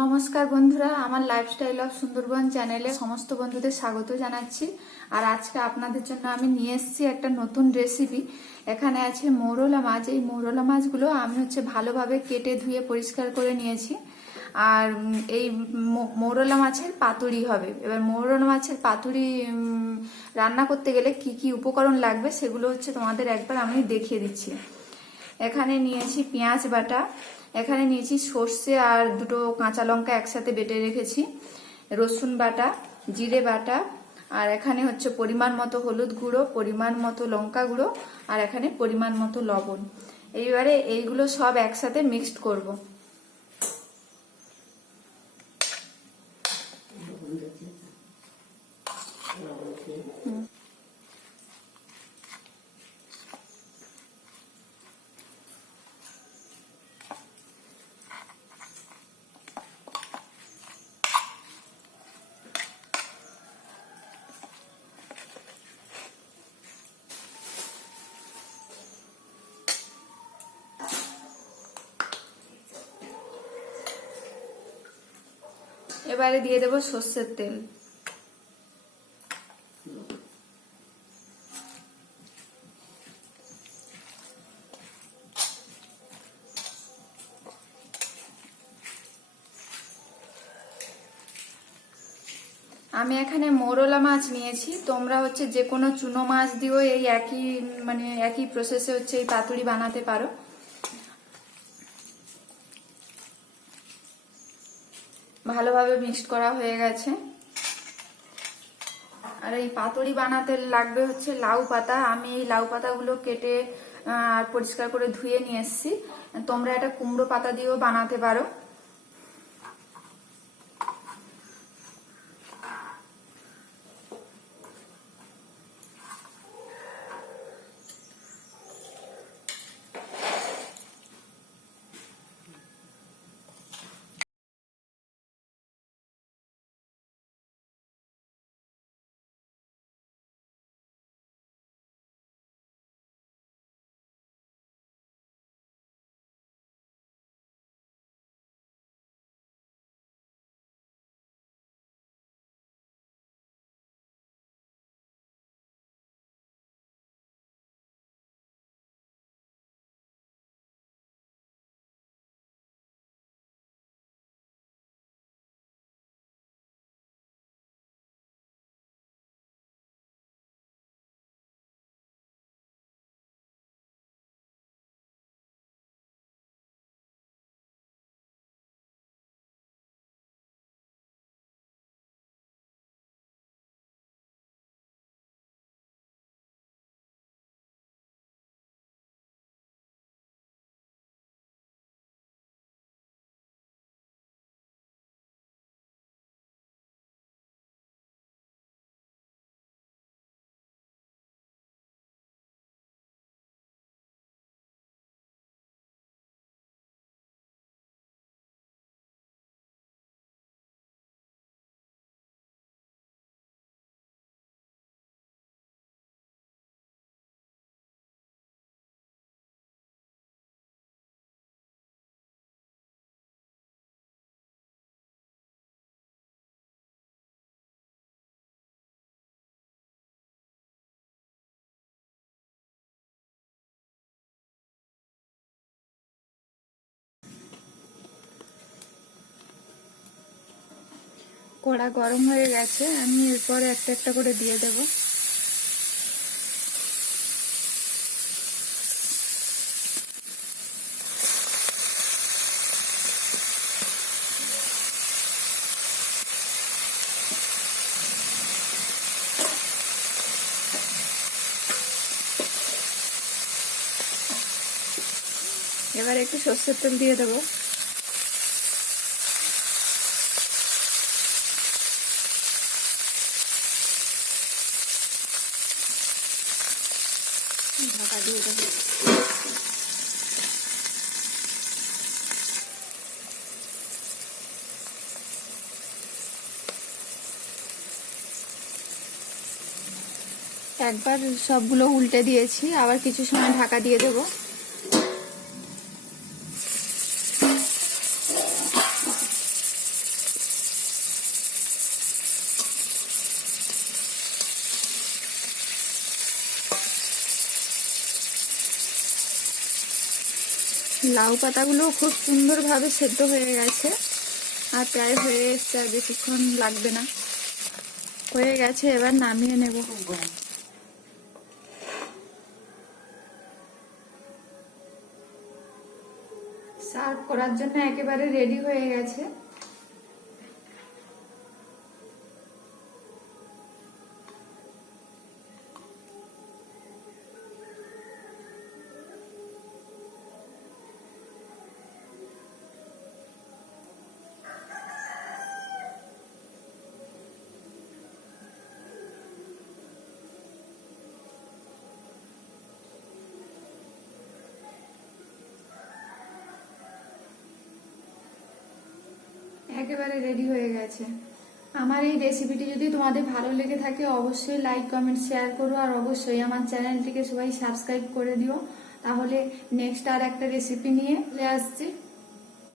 নমস্কার বন্ধুরা, আমার লাইফস্টাইল অফ সুন্দরবন চ্যানেলে সমস্ত বন্ধুদের স্বাগত জানাচ্ছি। আর আজকে আপনাদের জন্য আমি নিয়ে এসেছি একটা নতুন রেসিপি। এখানে আছে মৌরলা মাছ। এই মৌরলা মাছগুলো আমি ভালোভাবে কেটে ধুয়ে পরিষ্কার করে নিয়েছি। আর এই মৌরলা মাছের পাতুরি হবে। এবার মৌরলা মাছের পাতুরি রান্না করতে গেলে কি কি উপকরণ লাগবে সেগুলো তোমাদের একবার আমি দেখিয়ে দিচ্ছি। এখানে নিয়েছি পেঁয়াজ বাটা, এখানে নিয়েছি সর্ষে আর দুটো কাঁচা লঙ্কা একসাথে বেটে রেখেছি, রসুন বাটা, জিরে বাটা, আর এখানে পরিমাণ মতো হলুদ গুঁড়ো, পরিমাণ মতো লঙ্কা গুঁড়ো, আর এখানে পরিমাণ মতো লবণ। এইবারে এইগুলো সব একসাথে মিক্সড করব। এবারে দিয়ে দেব সর্ষের তেল। আমি এখানে মৌরলা মাছ নিয়েছি, তোমরা যে কোনো চুনো মাছ দিয়েও এই একই প্রসেসে এই পাতুরি বানাতে পারো। ভালোভাবে মিক্সড করা হয়ে গেছে। আর এই পাতুরি বানাতে লাগবে লাউ পাতা। আমি এই লাউ পাতাগুলো কেটে আর পরিষ্কার করে ধুয়ে নিয়ে এসেছি। তোমরা এটা কুমড়ো পাতা দিয়েও বানাতে পারো। কড়া গরম হয়ে গেছে, আমি এরপর একটা একটা করে দিয়ে দেব। এবার একটু সর্ষের তেল দিয়ে দেবো। ঢাকা দিয়ে দেবো। একবার সবগুলো উল্টে দিয়েছি, আবার কিছু সময় ঢাকা দিয়ে দেবো। লাউ পাতাগুলো খুব সুন্দরভাবে সেদ্ধ হয়ে গেছে, আর প্রায় হয়ে এসছে, আর বেশিক্ষণ লাগবে না, হয়ে গেছে। এবার নামিয়ে নেব। সার্ভ করার জন্য একেবারে রেডি হয়ে গেছে। একেবারে রেডি হয়ে গেছে। আমার এই রেসিপিটি যদি তোমাদের ভালো লেগে থাকে অবশ্যই লাইক কমেন্ট শেয়ার করো, আর অবশ্যই আমার চ্যানেলটিকে সবাই সাবস্ক্রাইব করে দিও। তাহলে নেক্সট আর একটা রেসিপি নিয়ে চলে আসছি।